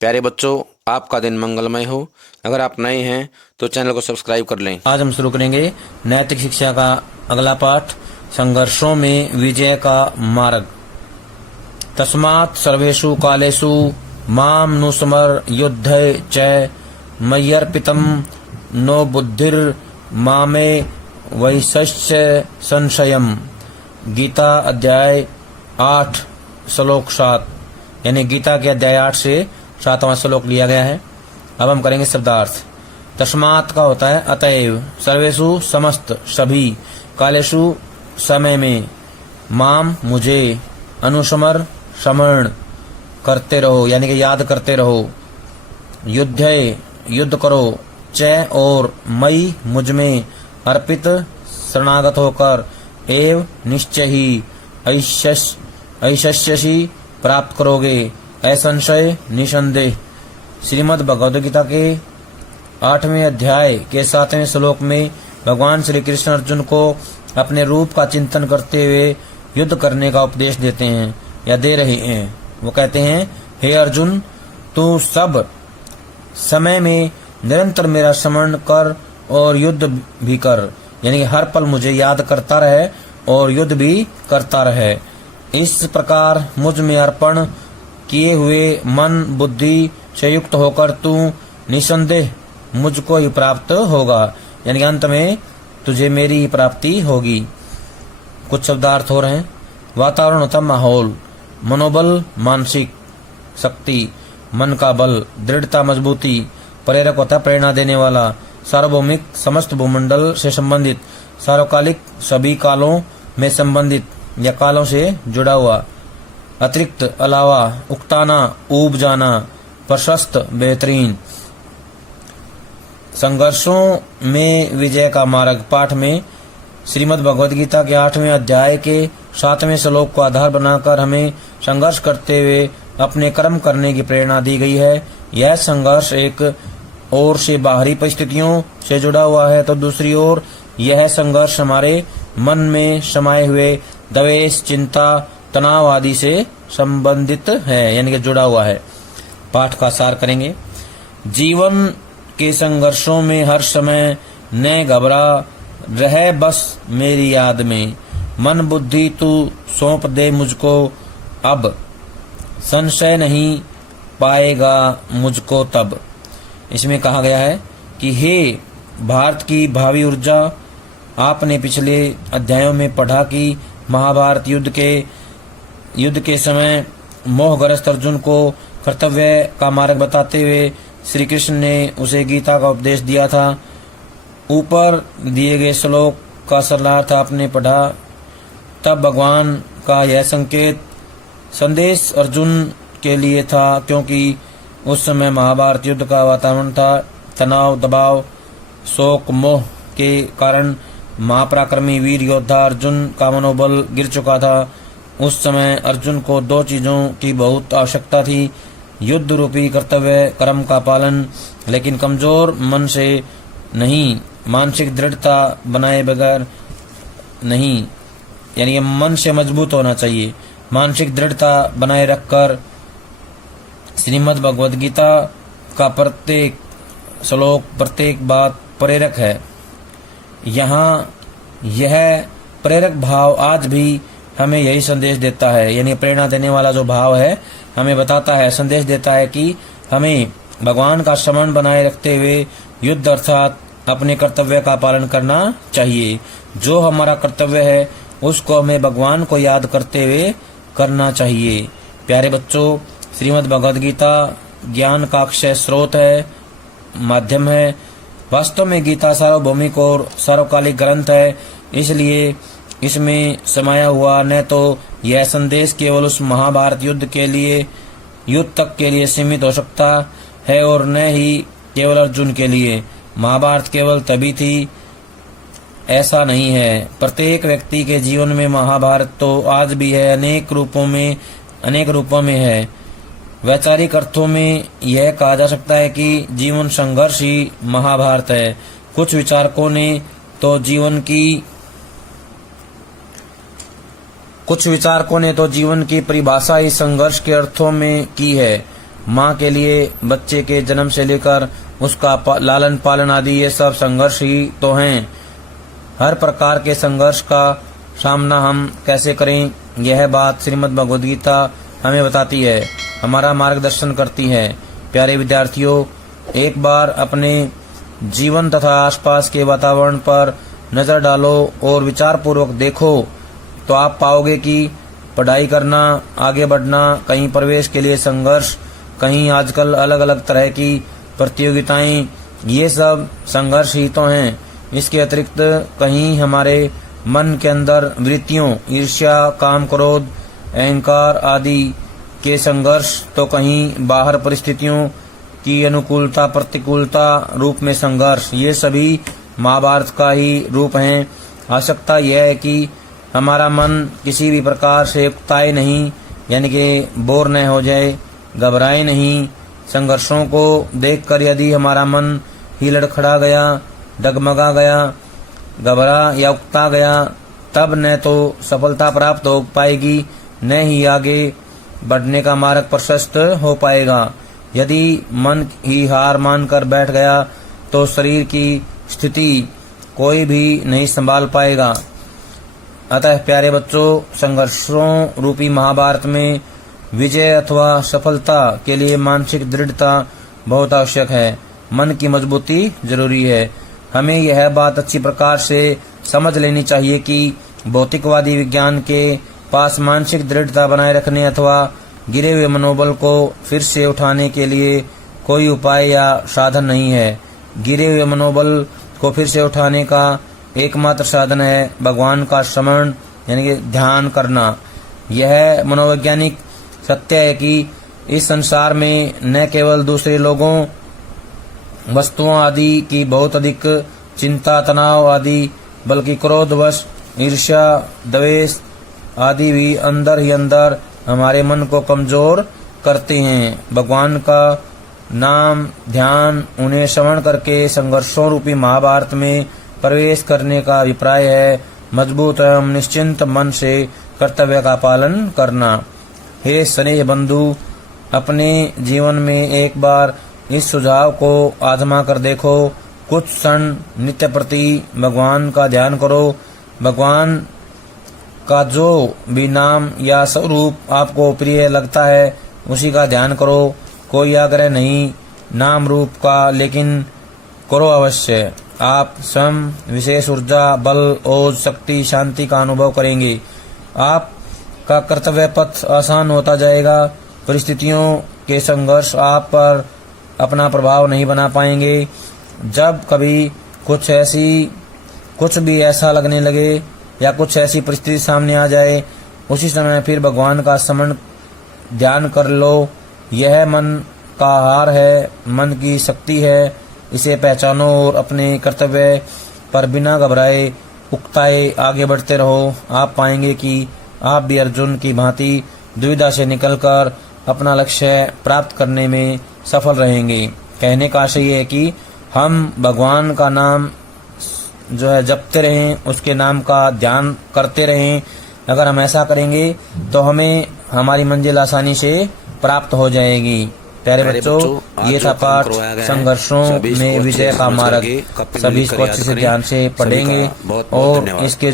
प्यारे बच्चों, आपका दिन मंगलमय हो। अगर आप नए हैं तो चैनल को सब्सक्राइब कर लें। आज हम शुरू करेंगे नैतिक शिक्षा का अगला पाठ, संघर्षों में विजय का मार्ग। तस्मात् सर्वेषु कालेषु माम नुस्मर युद्धे च मय्यर्पितम् नो बुद्धिर मामे वैशस्य संशयम्। गीता अध्याय 8 श्लोक 7, यानी गीता के अध्याय 8 से 7वां श्लोक लिया गया है। अब हम करेंगे शब्दार्थ। तस्मात् का होता है अतएव, सर्वेषु समस्त सभी, कालेषु समय में, माम मुझे, अनुस्मर स्मरण करते रहो यानी कि याद करते रहो, युद्धे युद्ध करो, च और, मई मुझ में, अर्पित शरणागत होकर, एव निश्चय ही, ऐशस्यसि प्राप्त करोगे, असंशय निसंदेह। श्रीमद् भगवद गीता के 8वें अध्याय के 7वें श्लोक में भगवान श्री कृष्ण अर्जुन को अपने रूप का चिंतन करते हुए युद्ध करने का उपदेश देते हैं या दे रहे हैं। वो कहते हैं, हे अर्जुन, तू सब समय में निरंतर मेरा स्मरण कर और युद्ध भी कर, यानी हर पल मुझे याद करता रहे और युद्ध भी करता रहे। इस प्रकार मुझ में अर्पण किए हुए मन बुद्धि से युक्त होकर तू निसंदेह मुझको ही प्राप्त होगा, यानी अंत में तुझे मेरी ही प्राप्ति होगी। कुछ शब्दार्थ हो रहे हैं। वातावरण होता माहौल, मनोबल मानसिक शक्ति, मन का बल, दृढ़ता मजबूती, प्रेरक होता प्रेरणा देने वाला, सार्वभौमिक समस्त भूमंडल से संबंधित, सार्वकालिक सभी कालों में संबंधित या कालों से जुड़ा हुआ, अतिरिक्त अलावा, उकताना ऊब जाना, प्रशस्त बेहतरीन। संघर्षों में विजय का मार्ग पाठ में श्रीमद् भगवद गीता के 8वें अध्याय के 7वें श्लोक को आधार बनाकर हमें संघर्ष करते हुए अपने कर्म करने की प्रेरणा दी गई है। यह संघर्ष एक ओर से बाहरी परिस्थितियों से जुड़ा हुआ है तो दूसरी ओर यह संघर्ष हमारे मन में समाये हुए द्वेष, चिंता, तनाव आदि से संबंधित है, यानी कि जुड़ा हुआ है। पाठ का सार करेंगे। जीवन के संघर्षों में हर समय न घबरा रहे बस मेरी याद में, मन बुद्धि तू सौंप दे मुझको अब, संशय नहीं पाएगा मुझको तब। इसमें कहा गया है कि हे भारत की भावी ऊर्जा, आपने पिछले अध्यायों में पढ़ा कि महाभारत युद्ध के समय मोहग्रस्त अर्जुन को कर्तव्य का मार्ग बताते हुए श्री कृष्ण ने उसे गीता का उपदेश दिया था। ऊपर दिए गए श्लोक का सरलार्थ आपने पढ़ा। तब भगवान का यह संदेश अर्जुन के लिए था, क्योंकि उस समय महाभारत युद्ध का वातावरण था। तनाव, दबाव, शोक, मोह के कारण महापराक्रमी वीर योद्धा अर्जुन का मनोबल गिर चुका था। उस समय अर्जुन को 2 चीजों की बहुत आवश्यकता थी, युद्ध रूपी कर्तव्य कर्म का पालन, लेकिन कमजोर मन से नहीं, मानसिक दृढ़ता बनाए बगैर नहीं, यानी मन से मजबूत होना चाहिए। मानसिक दृढ़ता बनाए रखकर श्रीमद् भगवद गीता का प्रत्येक श्लोक, प्रत्येक बात प्रेरक है। यहाँ यह प्रेरक भाव आज भी हमें यही संदेश देता है, यानी प्रेरणा देने वाला जो भाव है हमें बताता है, संदेश देता है कि हमें भगवान का स्मरण बनाए रखते हुए युद्ध अर्थात अपने कर्तव्य का पालन करना चाहिए। जो हमारा कर्तव्य है उसको हमें भगवान को याद करते हुए करना चाहिए। प्यारे बच्चों, श्रीमद् भगवद गीता ज्ञान का अक्षय स्रोत है, माध्यम है। वास्तव में गीता सार्वभौमिक और सार्वकालिक ग्रंथ है, इसलिए इसमें समाया हुआ न तो यह संदेश केवल उस महाभारत युद्ध तक के लिए सीमित हो सकता है और न ही केवल अर्जुन के लिए। महाभारत केवल तभी थी, ऐसा नहीं है। प्रत्येक व्यक्ति के जीवन में महाभारत तो आज भी है, अनेक रूपों में है। वैचारिक अर्थों में यह कहा जा सकता है कि जीवन संघर्ष ही महाभारत है। कुछ विचारकों ने तो जीवन की परिभाषा इस संघर्ष के अर्थों में की है। माँ के लिए बच्चे के जन्म से लेकर उसका लालन पालन आदि ये सब संघर्ष ही तो हैं। हर प्रकार के संघर्ष का सामना हम कैसे करें, यह बात श्रीमद् भगवद गीता हमें बताती है, हमारा मार्गदर्शन करती है। प्यारे विद्यार्थियों, एक बार अपने जीवन तथा आसपास के वातावरण पर नजर डालो और विचार पूर्वक देखो तो आप पाओगे कि पढ़ाई करना, आगे बढ़ना, कहीं प्रवेश के लिए संघर्ष, कहीं आजकल अलग अलग तरह की प्रतियोगिताएं, ये सब संघर्ष ही तो हैं। इसके अतिरिक्त कहीं हमारे मन के अंदर वृत्तियों, ईर्ष्या, काम, क्रोध, अहंकार आदि के संघर्ष, तो कहीं बाहर परिस्थितियों की अनुकूलता प्रतिकूलता रूप में संघर्ष, ये सभी महाभारत का ही रूप हैं। आवश्यकता यह है कि हमारा मन किसी भी प्रकार से उकताए नहीं, यानी कि बोर न हो जाए, घबराए नहीं। संघर्षों को देखकर यदि हमारा मन ही लड़खड़ा गया, डगमगा गया, घबरा या उकता गया, तब न तो सफलता प्राप्त हो पाएगी, न ही आगे बढ़ने का मार्ग प्रशस्त हो पाएगा। यदि मन ही हार मानकर बैठ गया तो शरीर की स्थिति कोई भी नहीं संभाल पाएगा। अतः प्यारे बच्चों, संघर्षों रूपी महाभारत में विजय अथवा सफलता के लिए मानसिक दृढ़ता बहुत आवश्यक है, मन की मजबूती जरूरी है। हमें यह बात अच्छी प्रकार से समझ लेनी चाहिए कि भौतिकवादी विज्ञान के पास मानसिक दृढ़ता बनाए रखने अथवा गिरे हुए मनोबल को फिर से उठाने के लिए कोई उपाय या साधन नहीं है। गिरे हुए मनोबल को फिर से उठाने का एकमात्र साधन है भगवान का स्मरण, यानी कि ध्यान करना। यह मनोवैज्ञानिक सत्य है कि इस संसार में न केवल दूसरे लोगों, वस्तुओं आदि की बहुत अधिक चिंता, तनाव आदि, बल्कि क्रोधवश, ईर्ष्या, द्वेष आदि भी अंदर ही अंदर हमारे मन को कमजोर करते हैं। भगवान का नाम, ध्यान, उन्हें श्रवण करके संघर्षों रूपी महाभारत में प्रवेश करने का अभिप्राय है मजबूत एवं निश्चिंत मन से कर्तव्य का पालन करना। हे स्नेह बंधु, अपने जीवन में एक बार इस सुझाव को आजमा कर देखो। कुछ क्षण नित्य प्रति भगवान का ध्यान करो। भगवान का जो भी नाम या स्वरूप आपको प्रिय लगता है उसी का ध्यान करो। कोई आग्रह नहीं नाम रूप का, लेकिन करो अवश्य। आप स्वयं विशेष ऊर्जा, बल, ओज, शक्ति, शांति का अनुभव करेंगे। आपका कर्तव्य पथ आसान होता जाएगा। परिस्थितियों के संघर्ष आप पर अपना प्रभाव नहीं बना पाएंगे। जब कभी कुछ भी ऐसा लगने लगे या कुछ ऐसी परिस्थिति सामने आ जाए, उसी समय फिर भगवान का स्मरण ध्यान कर लो। यह मन का आहार है, मन की शक्ति है, इसे पहचानो और अपने कर्तव्य पर बिना घबराए, उकताए आगे बढ़ते रहो। आप पाएंगे कि आप भी अर्जुन की भांति दुविधा से निकलकर अपना लक्ष्य प्राप्त करने में सफल रहेंगे। कहने का आशय है कि हम भगवान का नाम जो है जपते रहें, उसके नाम का ध्यान करते रहें। अगर हम ऐसा करेंगे तो हमें हमारी मंजिल आसानी से प्राप्त हो जाएगी। प्यारे बच्चों, ये था पाठ संघर्षों में विजय का मार्ग। सभी इसको अच्छे से ध्यान से पढ़ेंगे और इसके